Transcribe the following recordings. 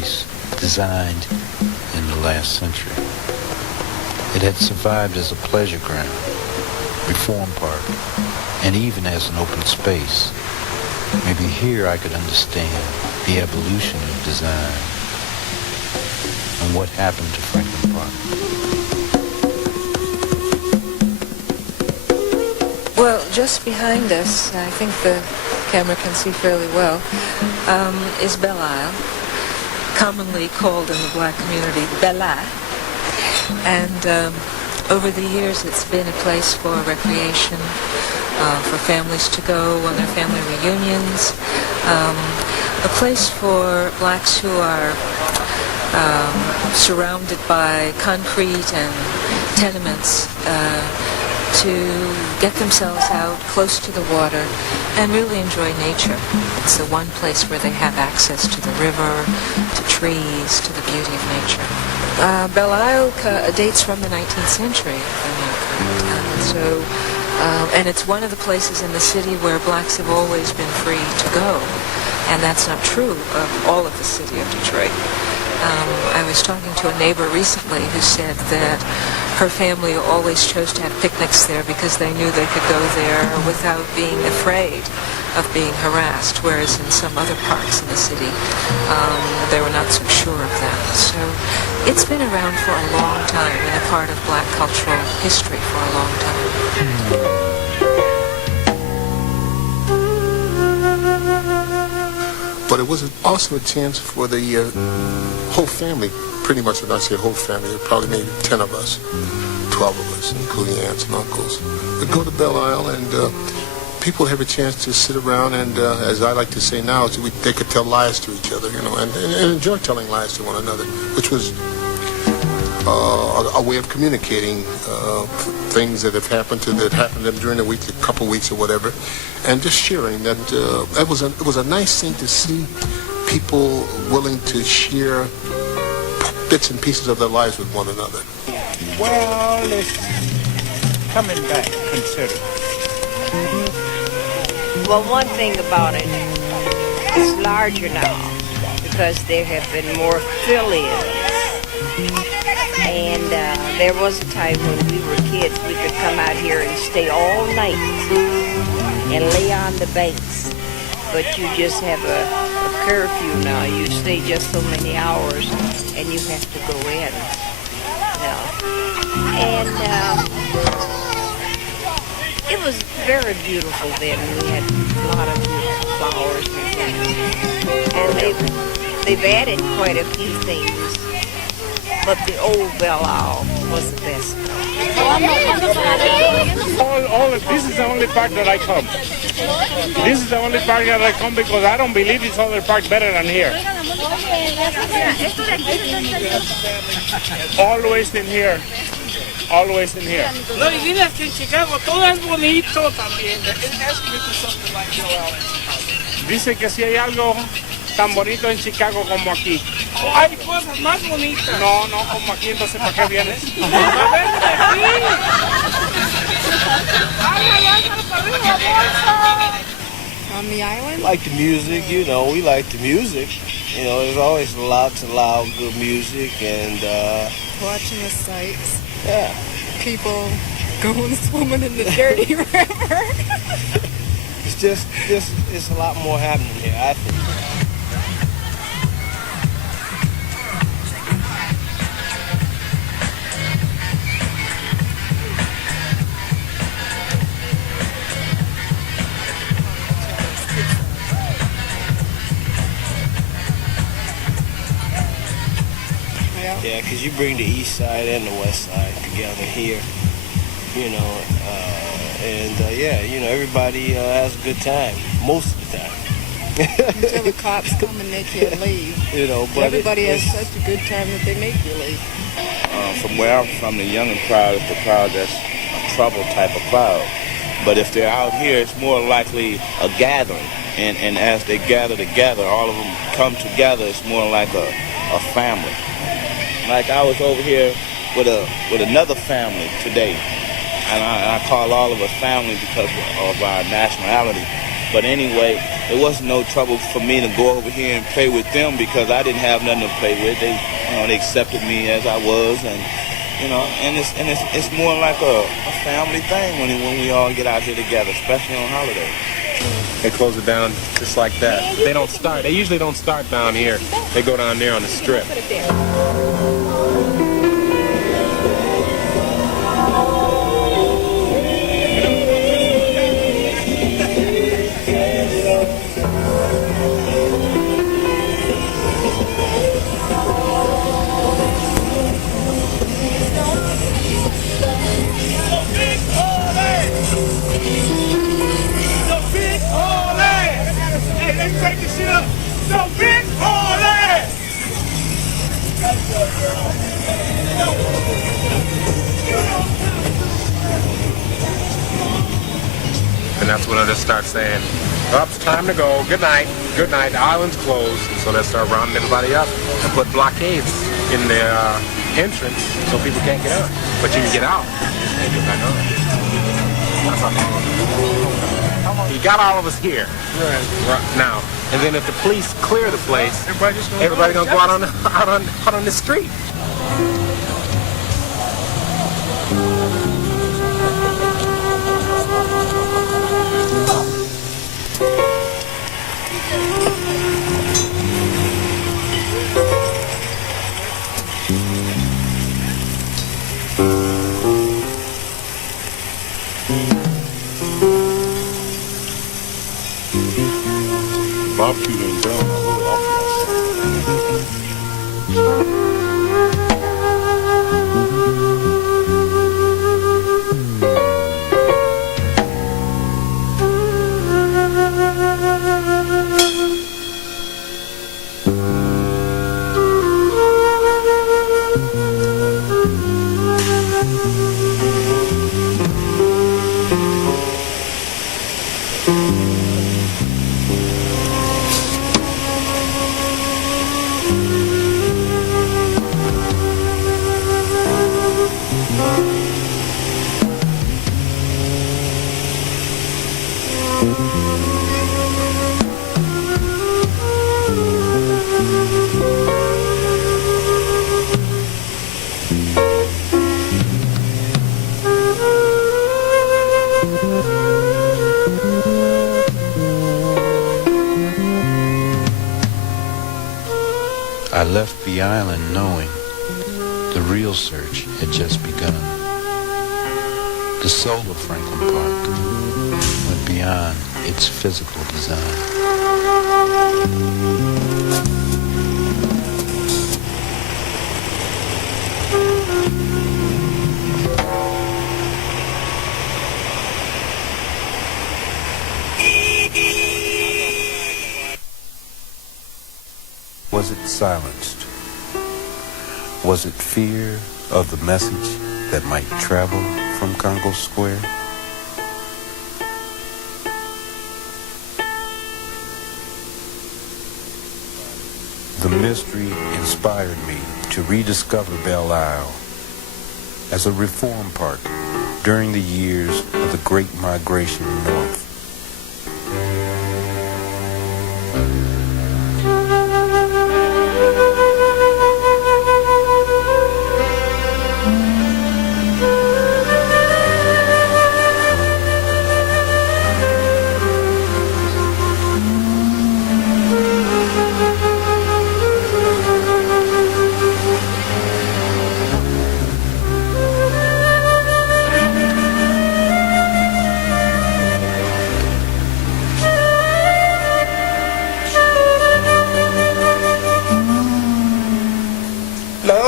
place designed in the last century. It had survived as a pleasure ground, reform park, and even as an open space. Maybe here I could understand the evolution of design and what happened to Franklin Park. Well, just behind us, I think the camera can see fairly well, is Belle, commonly called in the black community Belle. And over the years it's been a place for recreation, for families to go on their family reunions, a place for blacks who are surrounded by concrete and tenements to get themselves out close to the water and really enjoy nature. It's the one place where they have access to the river, to trees, to the beauty of nature. Belle Isle dates from the 19th century, and it's one of the places in the city where blacks have always been free to go, and that's not true of all of the city of Detroit. I was talking to a neighbor recently who said that her family always chose to have picnics there because they knew they could go there without being afraid of being harassed, whereas in some other parks in the city, they were not so sure of that. So it's been around for a long time and a part of black cultural history for a long time. But it was also a chance for the whole family, pretty much when I say whole family, there were probably maybe 10 of us, 12 of us, including aunts and uncles. We'd go to Belle Isle and people have a chance to sit around and, as I like to say now, they could tell lies to each other, and enjoy telling lies to one another, which was a way of communicating things that happened to them during the week, a couple weeks or whatever, and just sharing that. It was a nice thing to see people willing to share bits and pieces of their lives with one another. Well, it's coming back considerably. Well, one thing about it, it's larger now because there have been more fill-ins. And there was a time when we were kids, we could come out here and stay all night and lay on the banks. But you just have a curfew now. You stay just so many hours and you have to go in. And it was very beautiful then. We had a lot of beautiful flowers and things. And they've added quite a few things. But the old Belle Isle was the best. This is the only park that I come. This is the only park that I come because I don't believe this other park better than here. Always in here. Always in here. No, y mira que en Chicago todo es bonito también. Dice que si hay algo tan bonito en Chicago como aquí. Hay cosas más bonitas. No, como aquí, entonces ¿para qué vienes? On the island? Like the music, we like the music. There's always lots of loud, good music and Watching the sights. Yeah. People going swimming in the dirty river. It's a lot more happening here, I think. Yeah, because you bring the east side and the west side together here, everybody has a good time, most of the time. Until the cops come and they can't leave. But everybody has such a good time that they make you leave. From where I'm from, the younger crowd is the crowd that's a trouble type of crowd. But if they're out here, it's more likely a gathering. And as they gather together, all of them come together, it's more like a family. Like I was over here with another family today, and I call all of us family because of our nationality. But anyway, it wasn't no trouble for me to go over here and play with them because I didn't have nothing to play with. They accepted me as I was, and it's more like a family thing when we all get out here together, especially on holidays. They close it down just like that. They usually don't start down here. They go down there on the strip. And that's when they'll start saying, "Oh, it's time to go. Good night. Good night. The island's closed." And so they'll start rounding everybody up and put blockades in the entrance so people can't get out. But you can get out. You can't get back on. He got all of us here right now. And then if the police clear the place, everybody's gonna go out on the street. Barbecue ain't done. I left the island knowing the real search had just begun. The soul of Franklin Park went beyond its physical design. Was it silenced? Was it fear of the message that might travel from Congo Square? The mystery inspired me to rediscover Belle Isle as a reform park during the years of the Great Migration North.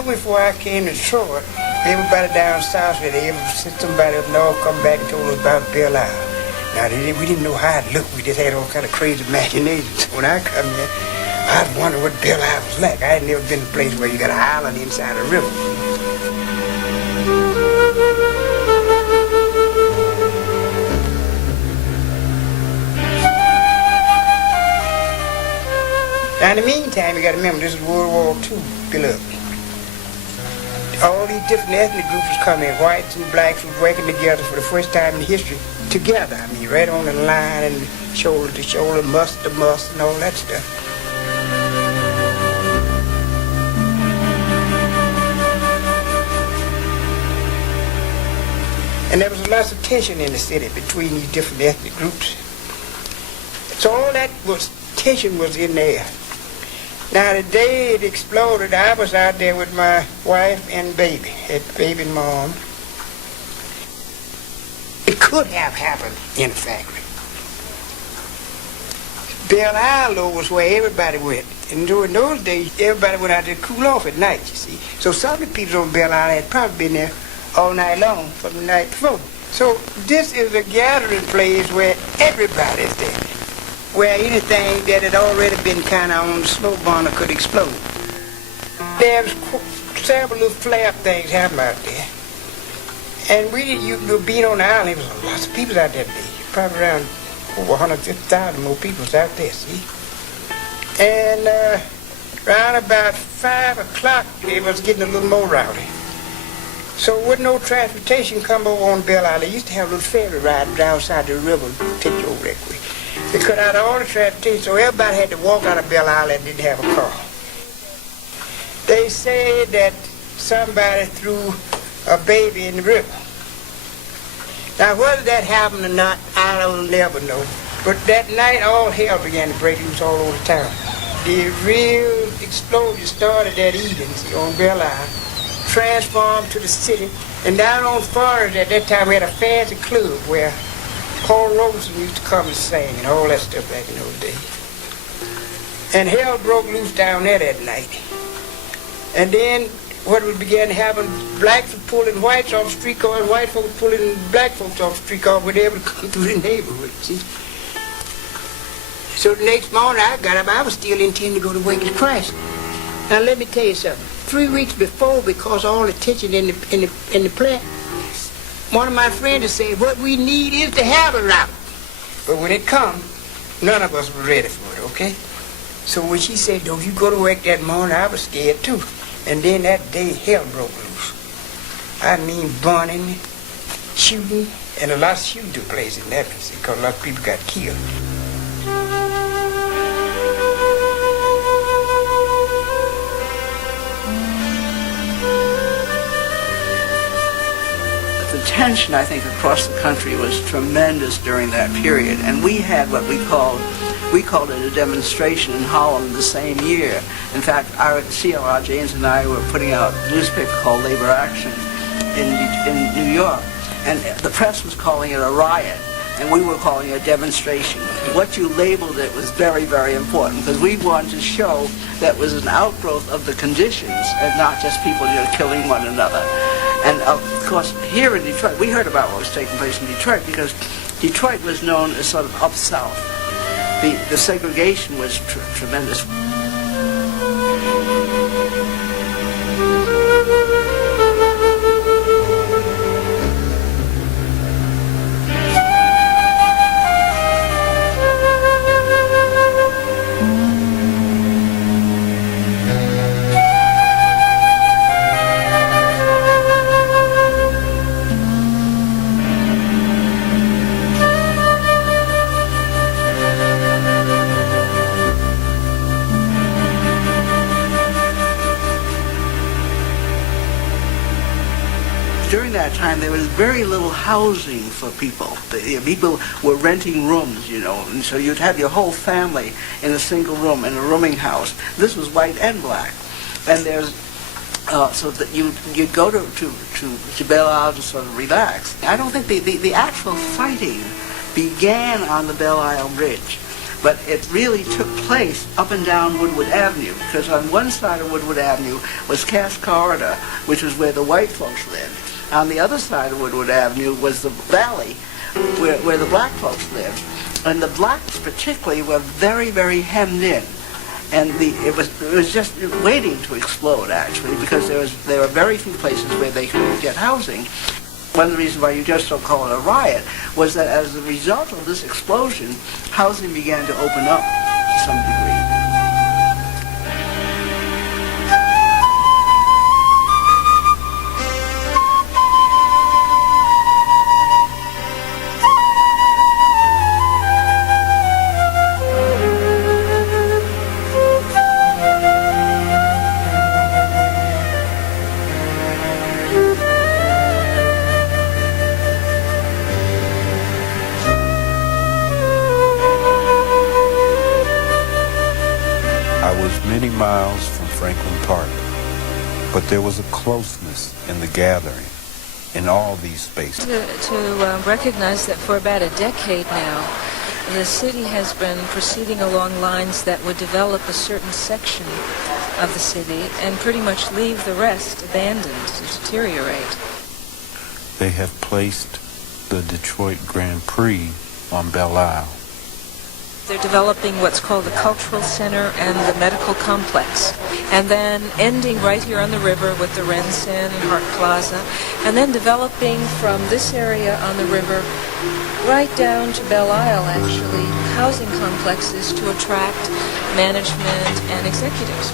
Before I came to Detroit, everybody down south, they ever sent somebody up north come back and told us about Belle Isle. Now, we didn't know how it looked. We just had all kind of crazy imaginations. When I come here, I was wondering what Belle Isle was like. I had never been to a place where you got an island inside a river. Now, in the meantime, you got to remember, this is World War II, Bill. All these different ethnic groups was coming, whites and blacks was working together for the first time in history together. I mean, right on the line and shoulder to shoulder, must to must, and all that stuff. And there was lots of tension in the city between these different ethnic groups. So all that tension was in there. Now the day it exploded, I was out there with my wife and baby, at baby and mom. It could have happened in a factory. Belle Isle was where everybody went. And during those days, everybody went out there to cool off at night, you see. So some of the people on Belle Isle had probably been there all night long from the night before. So this is a gathering place where everybody's there, where anything that had already been kind of on the smoke burner could explode. There was several little flare things happen out there. And you being on the island, there was lots of people out there today. Probably around over 150,000 more people was out there, see? And around about 5 o'clock, it was getting a little more rowdy. So with no transportation come over on Belle Isle, they used to have a little ferry ride down side the river, take you over that way. They cut out all the transportation, so everybody had to walk out of Belle Isle that didn't have a car. They said that somebody threw a baby in the river. Now whether that happened or not, I don't never know. But that night all hell began to break loose all over the town. The real explosion started that evening, see, on Belle Isle, transformed to the city, and down on Forest at that time we had a fancy club where Paul Robeson used to come and sing and all that stuff back in those days. And hell broke loose down there that night. And then what began to happen, blacks were pulling whites off the streetcars, white folks pulling black folks off the streetcars when they able to come through the neighborhood, see. So the next morning I got up, I was still intending to go to Wake of Christ. Now let me tell you something. 3 weeks before, because of all the tension in the plant, one of my friends said, what we need is to have a route. But when it come, none of us were ready for it, okay? So when she said, don't you go to work that morning, I was scared too. And then that day, hell broke loose. I mean burning, shooting, and a lot of shooting took place in that because a lot of people got killed. The tension, I think, across the country was tremendous during that period, and we had what we called it a demonstration in Holland the same year. In fact, C.L.R. James and I were putting out a newspaper called Labor Action in New York, and the press was calling it a riot, and we were calling it a demonstration. What you labeled it was very, very important, because we wanted to show that it was an outgrowth of the conditions and not just people killing one another. And of course, here in Detroit, we heard about what was taking place in Detroit because Detroit was known as sort of up south. The segregation was tremendous. During that time, there was very little housing for people. People were renting rooms, and so you'd have your whole family in a single room, in a rooming house. This was white and black. And there's, so that you'd go to Belle Isle to sort of relax. I don't think the actual fighting began on the Belle Isle Bridge, but it really took place up and down Woodward Avenue, because on one side of Woodward Avenue was Cass Corridor, which was where the white folks lived. On the other side of Woodward Avenue was the valley where the black folks lived. And the blacks particularly were very, very hemmed in. And it was just waiting to explode, actually, because there were very few places where they could get housing. One of the reasons why you just don't call it a riot was that as a result of this explosion, housing began to open up to some degree. miles from Franklin Park, but there was a closeness in the gathering in all these spaces. To recognize that for about a decade now, the city has been proceeding along lines that would develop a certain section of the city and pretty much leave the rest abandoned to deteriorate. They have placed the Detroit Grand Prix on Belle Isle. They're developing what's called the Cultural Center and the Medical Complex, and then ending right here on the river with the Rensen and Hart Plaza, and then developing from this area on the river right down to Belle Isle, actually, housing complexes to attract management and executives.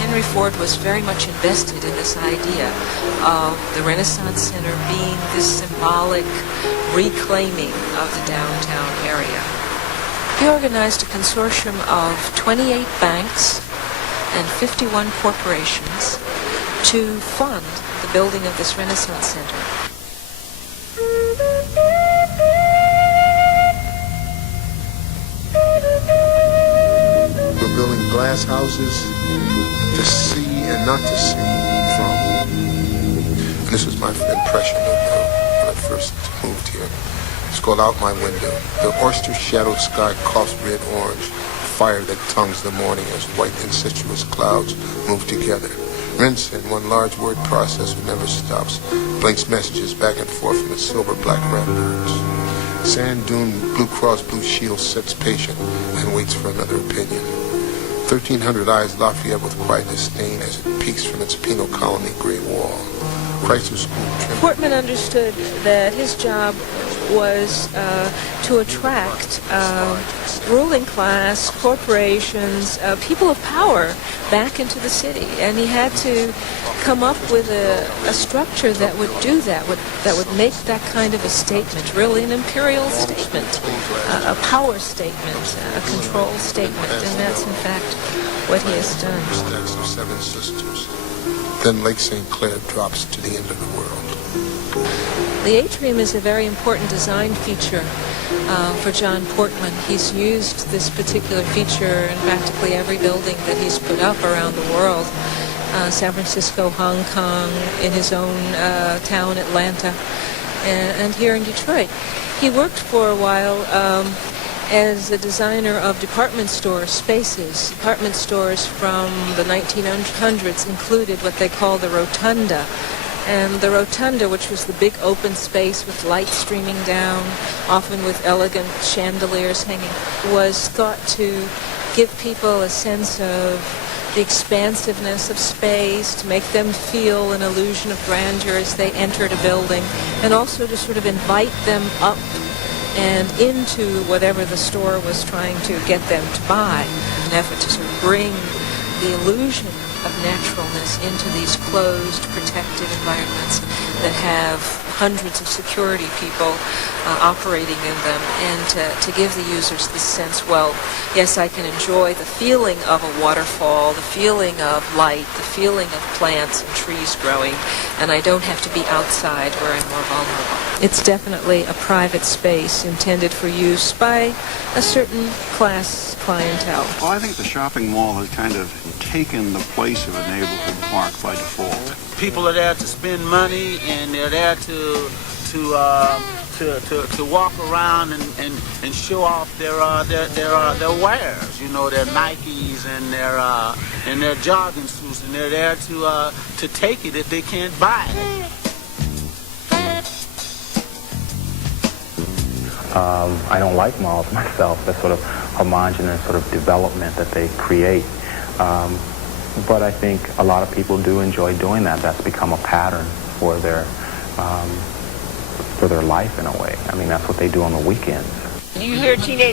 Henry Ford was very much invested in this idea of the Renaissance Center being this symbolic reclaiming of the downtown area. He organized a consortium of 28 banks and 51 corporations to fund the building of this Renaissance Center. We're building glass houses to see and not to see from. And this was my impression of when I first moved here. It's called Out My Window. The oyster-shadowed sky coughs red-orange, fire that tongues the morning as white incestuous clouds move together. Rensen, one large word processor, never stops, blinks messages back and forth from its silver-black rampirds. Sand dune, Blue Cross Blue Shield sits patient and waits for another opinion. 1,300 eyes Lafayette with quiet disdain as it peeks from its penal colony gray wall. Chrysler School. Portman understood that his job was to attract ruling class, corporations, people of power back into the city, and he had to come up with a structure that would do that, that would make that kind of a statement, really an imperial statement, a power statement, a control statement, and that's in fact what he has done. Stacks of Seven Sisters. Then Lake St. Clair drops to the end of the world. The atrium is a very important design feature for John Portman. He's used this particular feature in practically every building that he's put up around the world. San Francisco, Hong Kong, in his own town, Atlanta, and here in Detroit. He worked for a while as a designer of department store spaces. Department stores from the 1900s included what they call the rotunda. And the rotunda, which was the big open space with light streaming down, often with elegant chandeliers hanging, was thought to give people a sense of the expansiveness of space, to make them feel an illusion of grandeur as they entered a building, and also to sort of invite them up and into whatever the store was trying to get them to buy. An effort to sort of bring the illusion of naturalness into these closed, protected environments that have hundreds of security people operating in them, and to give the users this sense, well, yes, I can enjoy the feeling of a waterfall, the feeling of light, the feeling of plants and trees growing, and I don't have to be outside where I'm more vulnerable. It's definitely a private space intended for use by a certain class clientele. Well, I think the shopping mall has kind of taken the place of a neighborhood park by default. People are there to spend money, and they're there to walk around and show off their wares. You know, their Nikes and their jogging suits, and they're there to take it if they can't buy it. I don't like malls myself, the sort of homogeneous sort of development that they create. But I think a lot of people do enjoy doing that. That's become a pattern for their life in a way. I mean, that's what they do on the weekends. You hear teenage